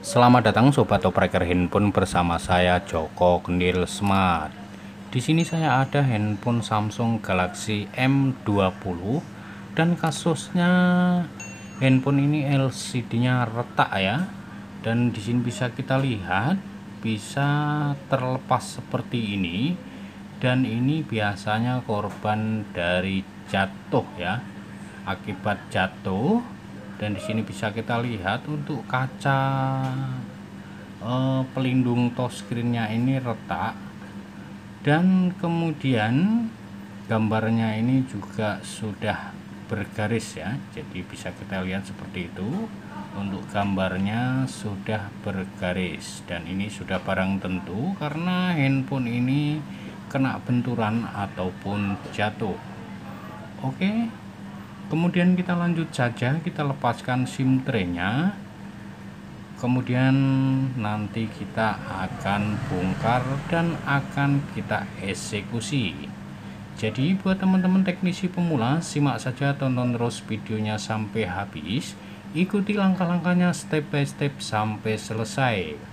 Selamat datang Sobat Operator Handphone bersama saya Joko Kendil Smart. Di sini saya ada handphone Samsung Galaxy M20 dan kasusnya handphone ini LCD-nya retak ya. Dan di sini bisa kita lihat bisa terlepas seperti ini. Dan ini biasanya korban dari jatuh ya. Akibat jatuh. Dan di sini bisa kita lihat untuk kaca pelindung touchscreen-nya ini retak, dan kemudian gambarnya ini juga sudah bergaris ya. Jadi bisa kita lihat seperti itu, untuk gambarnya sudah bergaris, dan ini sudah barang tentu karena handphone ini kena benturan ataupun jatuh. Oke. Kemudian kita lanjut saja, kita lepaskan SIM tray-nya. Kemudian nanti kita akan bongkar dan akan kita eksekusi. Jadi buat teman-teman teknisi pemula, simak saja, tonton terus videonya sampai habis. Ikuti langkah-langkahnya step by step sampai selesai.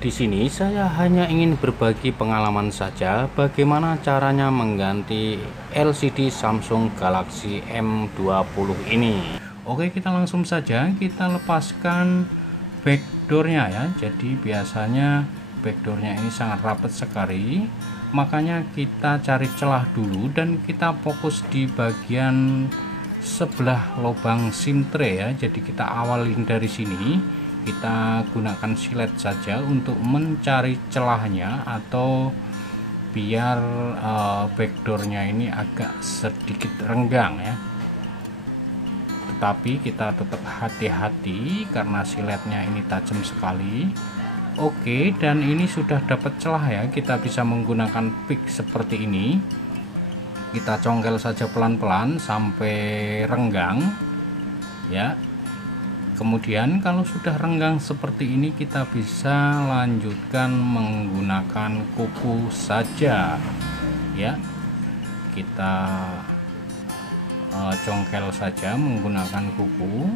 Di sini saya hanya ingin berbagi pengalaman saja bagaimana caranya mengganti LCD Samsung Galaxy M20 ini. Oke, kita langsung saja kita lepaskan backdoornya ya. Jadi biasanya backdoornya ini sangat rapat sekali, makanya kita cari celah dulu dan kita fokus di bagian sebelah lubang SIM tray ya. Jadi kita awalin dari sini. Kita gunakan silet saja untuk mencari celahnya, atau biar backdoornya ini agak sedikit renggang ya. Tetapi kita tetap hati-hati karena siletnya ini tajam sekali. Oke, dan ini sudah dapat celah ya. Kita bisa menggunakan pick seperti ini. Kita congkel saja pelan-pelan sampai renggang ya. Kemudian kalau sudah renggang seperti ini, kita bisa lanjutkan menggunakan kuku saja ya. Kita congkel saja menggunakan kuku.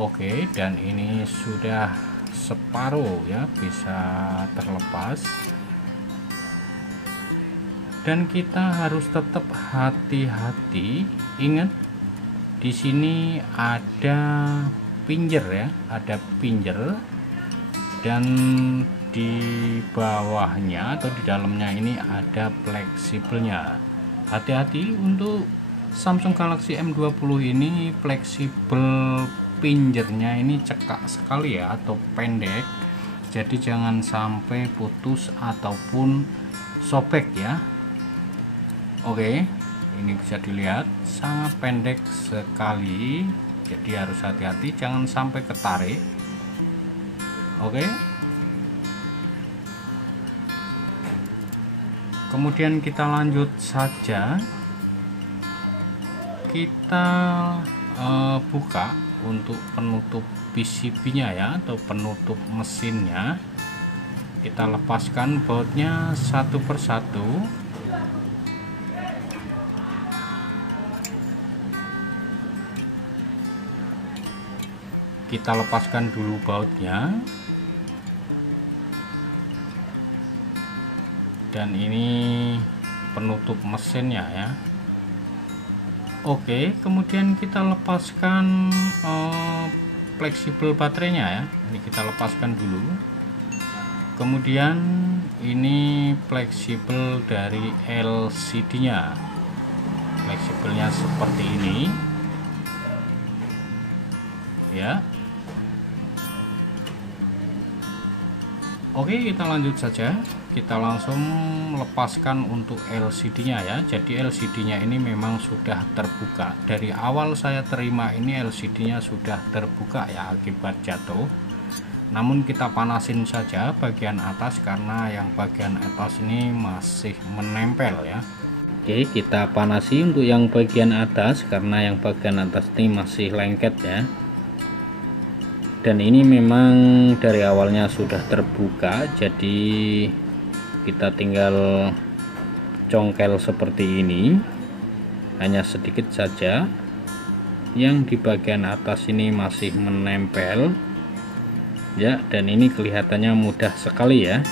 Oke, dan ini sudah separuh ya, bisa terlepas. Dan kita harus tetap hati-hati. Ingat, di sini ada pinjer ya, ada pinjer, dan di bawahnya atau di dalamnya ini ada fleksibelnya. Hati-hati, untuk Samsung Galaxy M20 ini fleksibel pinjernya ini cekak sekali ya, atau pendek. Jadi jangan sampai putus ataupun sobek ya. Oke. Ini bisa dilihat sangat pendek sekali, jadi harus hati-hati jangan sampai ketarik. Oke. Kemudian kita lanjut saja, kita buka untuk penutup PCB-nya ya, atau penutup mesinnya. Kita lepaskan bautnya satu persatu. Kita lepaskan dulu bautnya, dan ini penutup mesinnya ya. Oke, kemudian kita lepaskan fleksibel baterainya ya. Ini kita lepaskan dulu. Kemudian ini fleksibel dari LCD-nya. Fleksibelnya seperti ini ya. Oke, kita lanjut saja. Kita langsung lepaskan untuk LCD-nya ya. Jadi LCD-nya ini memang sudah terbuka. Dari awal saya terima ini LCD-nya sudah terbuka ya, akibat jatuh. Namun kita panasin saja bagian atas karena yang bagian atas ini masih menempel ya. Oke, kita panasi untuk yang bagian atas karena yang bagian atas ini masih lengket ya. Dan ini memang dari awalnya sudah terbuka, jadi kita tinggal congkel seperti ini, hanya sedikit saja. yang di bagian atas ini masih menempel ya, dan ini kelihatannya mudah sekali ya,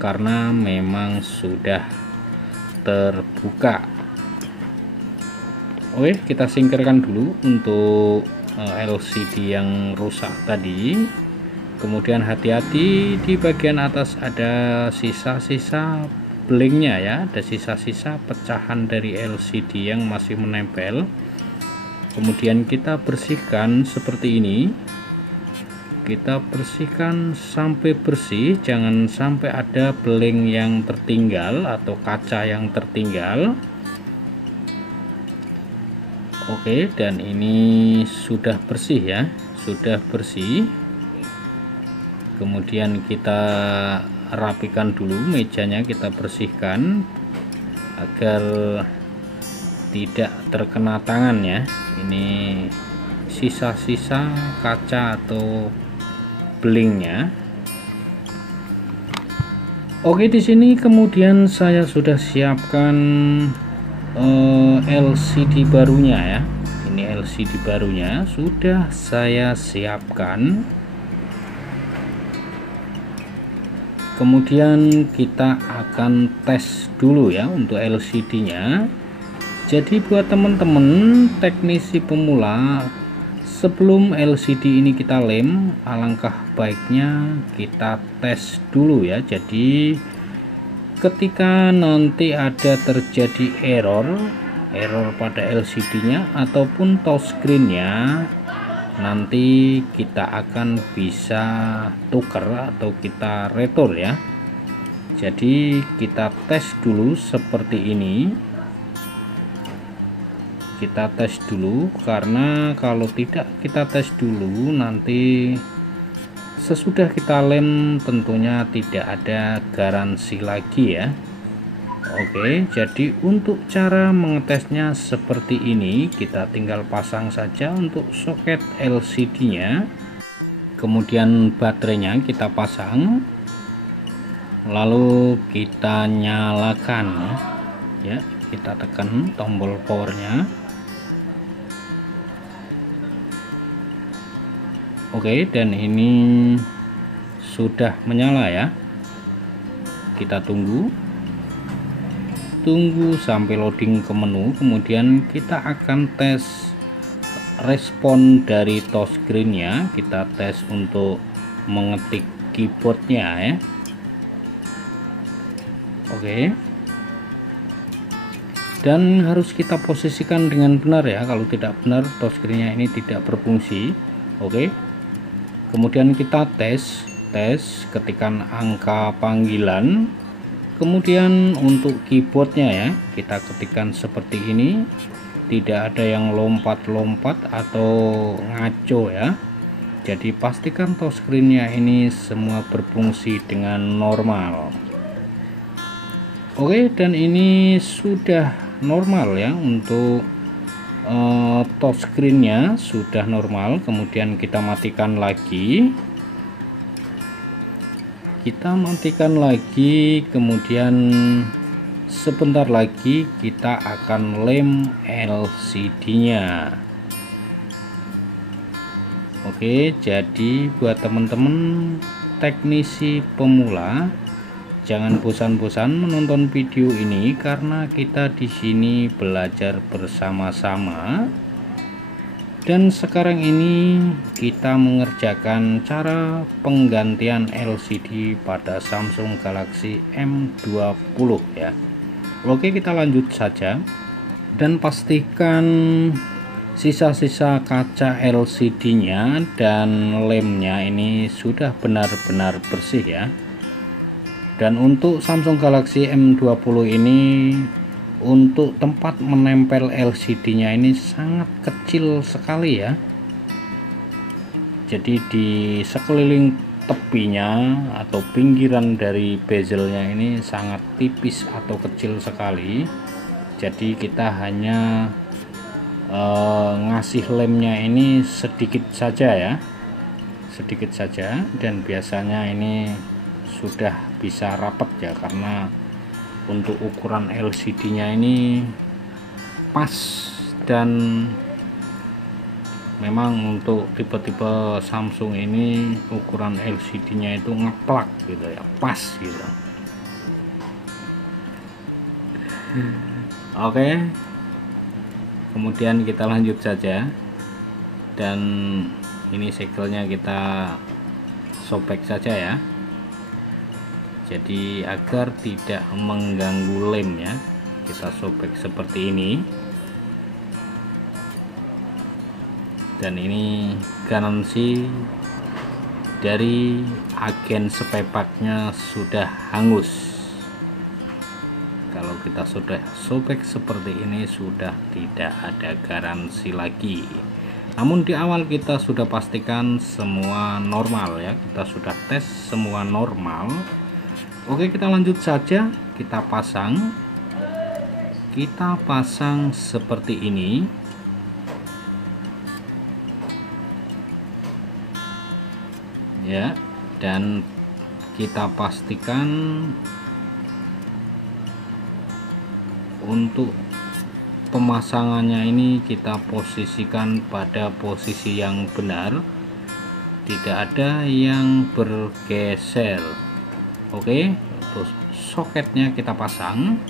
karena memang sudah terbuka. Oke, kita singkirkan dulu untuk LCD yang rusak tadi. Kemudian hati-hati, di bagian atas ada sisa-sisa blinknya ya, ada sisa-sisa pecahan dari LCD yang masih menempel. Kemudian kita bersihkan seperti ini, kita bersihkan sampai bersih, jangan sampai ada blink yang tertinggal atau kaca yang tertinggal. Oke, dan ini sudah bersih ya, sudah bersih. Kemudian kita rapikan dulu mejanya, kita bersihkan agar tidak terkena tangan ya. Ini sisa-sisa kaca atau blinknya. Oke, di sini kemudian saya sudah siapkan LCD barunya ya. Ini LCD barunya sudah saya siapkan. Kemudian kita akan tes dulu ya untuk LCD-nya. Jadi buat teman-teman teknisi pemula, sebelum LCD ini kita lem, alangkah baiknya kita tes dulu ya. Jadi ketika nanti ada terjadi error pada LCD-nya ataupun touchscreen-nya, nanti kita akan bisa tuker atau kita retur ya. Jadi kita tes dulu seperti ini, kita tes dulu, karena kalau tidak kita tes dulu nanti sesudah kita lem tentunya tidak ada garansi lagi ya. Oke, jadi untuk cara mengetesnya seperti ini, kita tinggal pasang saja untuk soket LCD-nya. Kemudian baterainya kita pasang, lalu kita nyalakan ya. Kita tekan tombol powernya. Oke, dan ini sudah menyala ya. Kita tunggu sampai loading ke menu. Kemudian kita akan tes respon dari touchscreen-nya, kita tes untuk mengetik keyboardnya ya. Oke, dan harus kita posisikan dengan benar ya, kalau tidak benar touchscreen-nya ini tidak berfungsi. Oke, kemudian kita tes, ketikkan angka panggilan. Kemudian untuk keyboardnya ya, kita ketikkan seperti ini, tidak ada yang lompat-lompat atau ngaco ya. Jadi pastikan touchscreen-nya ini semua berfungsi dengan normal. Oke, dan ini sudah normal ya, untuk touchscreen-nya sudah normal. Kemudian kita matikan lagi, kemudian sebentar lagi kita akan lem LCD-nya. Oke, jadi buat teman-teman teknisi pemula, jangan bosan-bosan menonton video ini, karena kita di sini belajar bersama-sama. Dan sekarang ini kita mengerjakan cara penggantian LCD pada Samsung Galaxy M20 ya. Oke, kita lanjut saja, dan pastikan sisa-sisa kaca LCD-nya dan lemnya ini sudah benar-benar bersih ya. Dan untuk Samsung Galaxy M20 ini, untuk tempat menempel LCD-nya ini sangat kecil sekali ya. Jadi di sekeliling tepinya atau pinggiran dari bezelnya ini sangat tipis atau kecil sekali. Jadi kita hanya ngasih lemnya ini sedikit saja ya, sedikit saja, dan biasanya ini sudah bisa rapat ya, karena untuk ukuran LCD-nya ini pas dan memang untuk tipe-tipe Samsung ini ukuran LCD nya itu ngeplak gitu ya, pas gitu. Oke, kemudian kita lanjut saja, dan ini segelnya kita sobek saja ya, jadi agar tidak mengganggu lem ya, kita sobek seperti ini. Dan ini garansi dari agen spepaknya sudah hangus. Kalau kita sudah sobek seperti ini sudah tidak ada garansi lagi. Namun di awal kita sudah pastikan semua normal ya, kita sudah tes semua normal. Oke, kita lanjut saja, kita pasang seperti ini ya, dan kita pastikan untuk pemasangannya ini kita posisikan pada posisi yang benar, tidak ada yang bergeser. Oke, terus soketnya kita pasang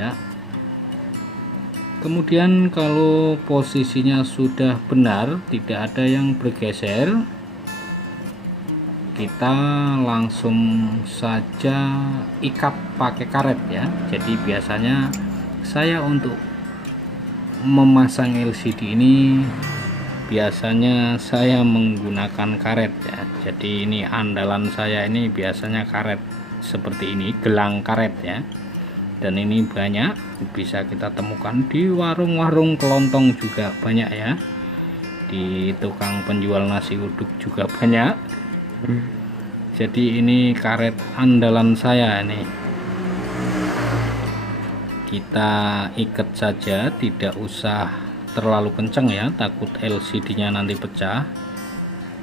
ya. Kemudian kalau posisinya sudah benar, tidak ada yang bergeser, kita langsung saja ikat pakai karet ya. Jadi biasanya saya untuk memasang LCD ini biasanya saya menggunakan karet ya. Jadi ini andalan saya, ini biasanya karet seperti ini, gelang karet ya. Dan ini banyak bisa kita temukan di warung-warung kelontong juga banyak ya, di tukang penjual nasi uduk juga banyak. Jadi ini karet andalan saya ini, kita ikat saja, tidak usah terlalu kencang ya, takut LCD nya nanti pecah.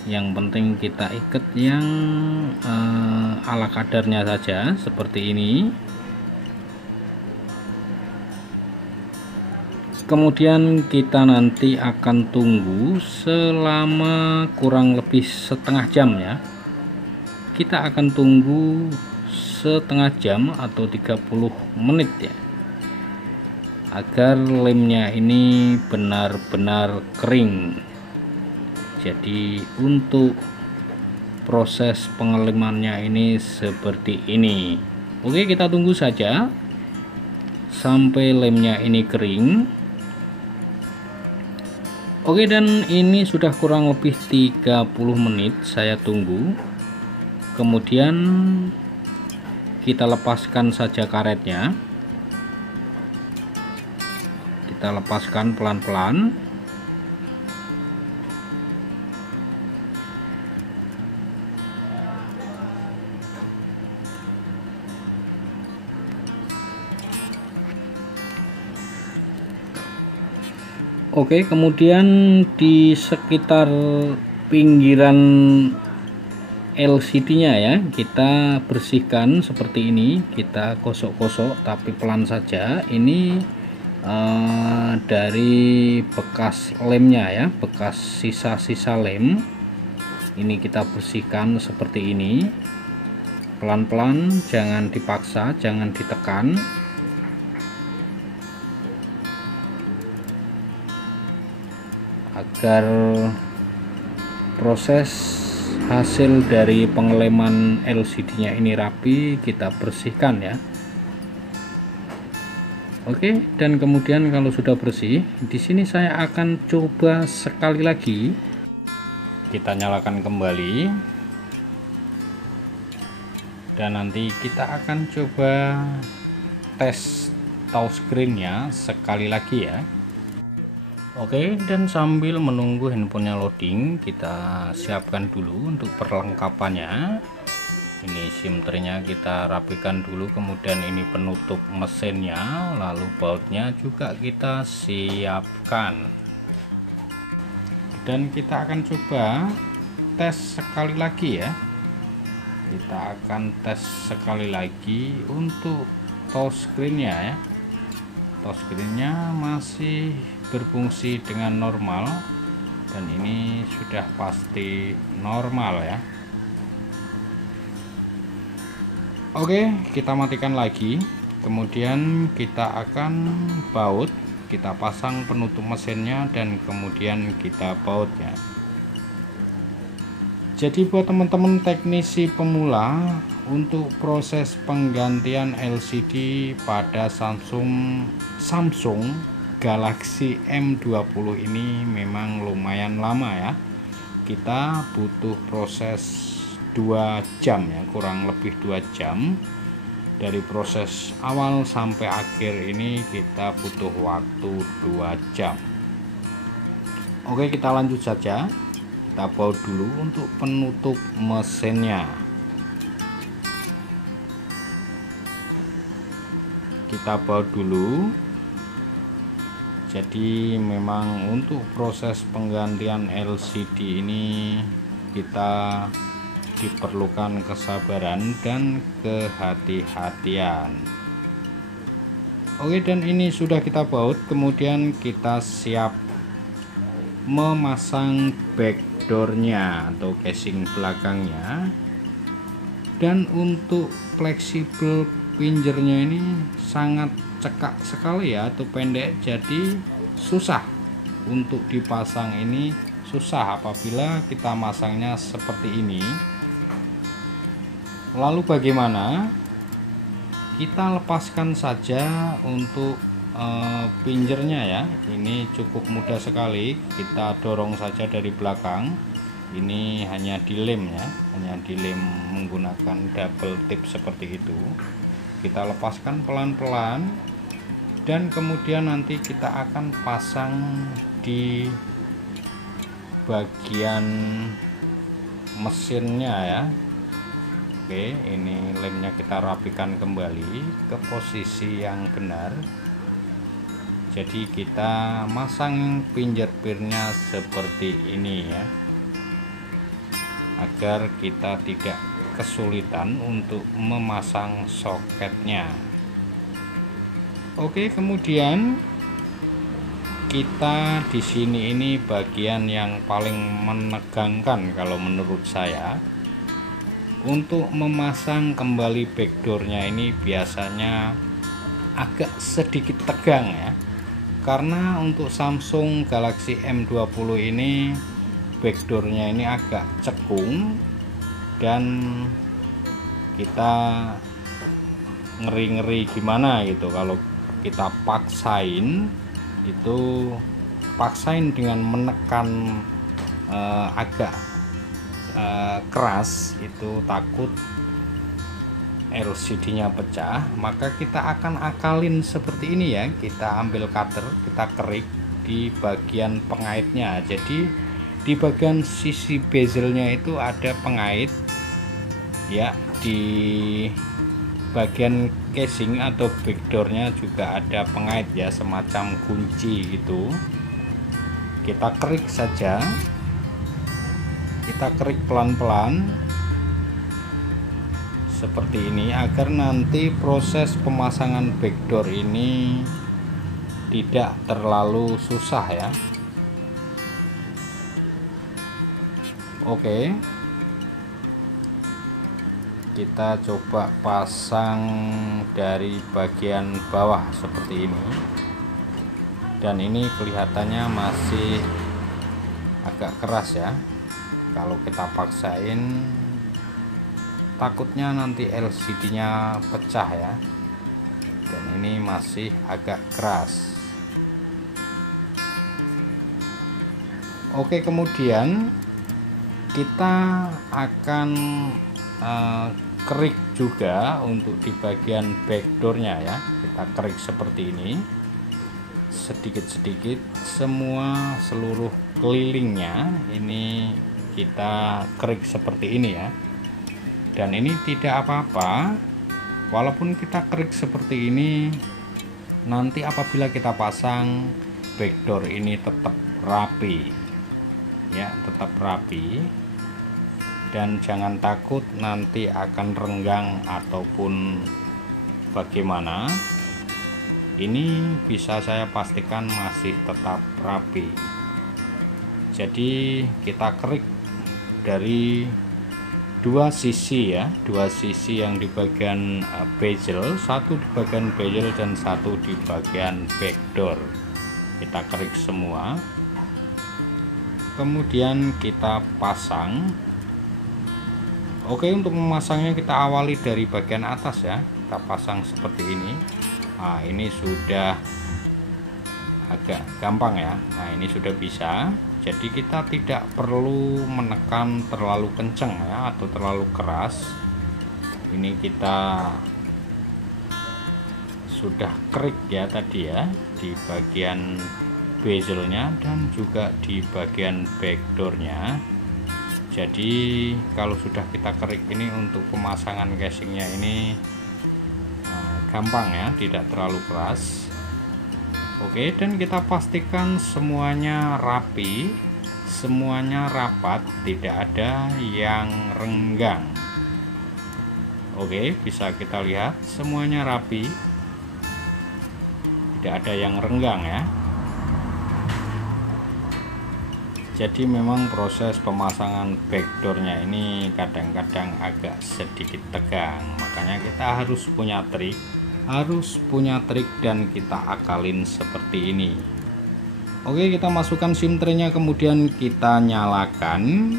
Yang penting kita ikat yang ala kadarnya saja seperti ini. Kemudian kita nanti akan tunggu selama kurang lebih setengah jam ya. Kita akan tunggu setengah jam atau 30 menit ya, agar lemnya ini benar-benar kering. Jadi untuk proses pengelemannya ini seperti ini. Oke, kita tunggu saja sampai lemnya ini kering. Oke, dan ini sudah kurang lebih 30 menit saya tunggu. Kemudian kita lepaskan saja karetnya, kita lepaskan pelan-pelan. Oke, kemudian di sekitar pinggiran LCD-nya ya, kita bersihkan seperti ini, kita gosok-gosok tapi pelan saja. Ini dari bekas lemnya ya, bekas sisa-sisa lem. Ini kita bersihkan seperti ini, pelan-pelan, jangan dipaksa, jangan ditekan. Agar proses hasil dari pengeleman LCD-nya ini rapi, kita bersihkan ya. Oke, dan kemudian kalau sudah bersih, di sini saya akan coba sekali lagi. Kita nyalakan kembali, dan nanti kita akan coba tes touchscreen-nya sekali lagi ya. Oke, dan sambil menunggu handphonenya loading, kita siapkan dulu untuk perlengkapannya. Ini SIM tray-nya kita rapikan dulu, kemudian ini penutup mesinnya, lalu bautnya juga kita siapkan. Dan kita akan coba tes sekali lagi ya. Kita akan tes sekali lagi untuk touchscreen-nya ya. touchscreen-nya masih berfungsi dengan normal, dan ini sudah pasti normal ya. Oke, kita matikan lagi, kemudian kita akan baut, kita pasang penutup mesinnya, dan kemudian kita baut ya. Jadi buat teman-teman teknisi pemula, untuk proses penggantian LCD pada Samsung Galaxy M20 ini memang lumayan lama ya. Kita butuh proses 2 jam ya, kurang lebih 2 jam. Dari proses awal sampai akhir ini kita butuh waktu 2 jam. Oke, kita lanjut saja. Kita baut dulu untuk penutup mesinnya. Kita baut dulu. Jadi memang untuk proses penggantian LCD ini kita diperlukan kesabaran dan kehati-hatian. Oke, dan ini sudah kita baut, kemudian kita siap memasang backdoornya atau casing belakangnya. Dan untuk fleksibel pinjernya ini sangat cekak sekali ya, atau pendek, jadi susah untuk dipasang. Ini susah apabila kita masangnya seperti ini. Lalu bagaimana? Kita lepaskan saja untuk pinjernya ya. Ini cukup mudah sekali, kita dorong saja dari belakang. Ini hanya dilem ya, hanya dilem menggunakan double tip seperti itu. Kita lepaskan pelan-pelan, dan kemudian nanti kita akan pasang di bagian mesinnya ya. Oke, ini lemnya kita rapikan kembali ke posisi yang benar. Jadi kita masang fingerprintnya seperti ini ya, agar kita tidak kesulitan untuk memasang soketnya. Oke, kemudian kita di sini ini bagian yang paling menegangkan kalau menurut saya. Untuk memasang kembali backdoornya ini biasanya agak sedikit tegang ya, karena untuk Samsung Galaxy M20 ini backdoornya ini agak cekung, dan kita ngeri-ngeri gimana gitu kalau kita paksain dengan menekan agak keras, itu takut LCD-nya pecah. Maka kita akan akalin seperti ini ya, kita ambil cutter, kita kerik di bagian pengaitnya. Jadi di bagian sisi bezelnya itu ada pengait ya, di bagian casing atau backdoornya juga ada pengait ya, semacam kunci gitu. Kita kerik saja, kita kerik pelan-pelan seperti ini, agar nanti proses pemasangan backdoor ini tidak terlalu susah ya. Oke, kita coba pasang dari bagian bawah seperti ini, dan ini kelihatannya masih agak keras ya. Kalau kita paksain takutnya nanti LCD-nya pecah ya, dan ini masih agak keras. Oke, kemudian kita akan kerik juga untuk di bagian backdoornya ya. Kita kerik seperti ini sedikit-sedikit, semua seluruh kelilingnya ini kita kerik seperti ini ya. Dan ini tidak apa-apa, walaupun kita kerik seperti ini, nanti apabila kita pasang backdoor ini tetap rapi ya, tetap rapi. Dan jangan takut nanti akan renggang ataupun bagaimana. ini bisa saya pastikan masih tetap rapi. Jadi kita kerik dari dua sisi ya, dua sisi yang di bagian bezel, satu di bagian bezel dan satu di bagian backdoor. Kita kerik semua, kemudian kita pasang. Oke, untuk memasangnya kita awali dari bagian atas ya, kita pasang seperti ini. Nah, ini sudah agak gampang ya. Nah, ini sudah bisa. Jadi kita tidak perlu menekan terlalu kencang ya, atau terlalu keras. Ini kita sudah kerik ya tadi ya, di bagian bezelnya dan juga di bagian backdoornya. Jadi kalau sudah kita kerik ini, untuk pemasangan casingnya ini gampang ya, tidak terlalu keras. Oke, dan kita pastikan semuanya rapi, semuanya rapat, tidak ada yang renggang. Oke, bisa kita lihat semuanya rapi, tidak ada yang renggang ya. Jadi memang proses pemasangan backdoornya ini kadang-kadang agak sedikit tegang, makanya kita harus punya trik dan kita akalin seperti ini. Oke, kita masukkan SIM tray-nya, kemudian kita nyalakan.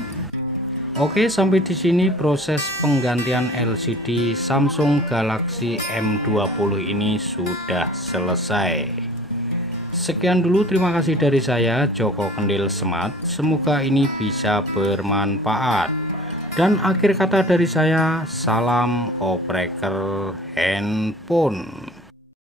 Oke, sampai di sini proses penggantian LCD Samsung Galaxy M20 ini sudah selesai. Sekian dulu, terima kasih dari saya Joko Kendil Smart, semoga ini bisa bermanfaat. Dan akhir kata dari saya, salam opreker handphone.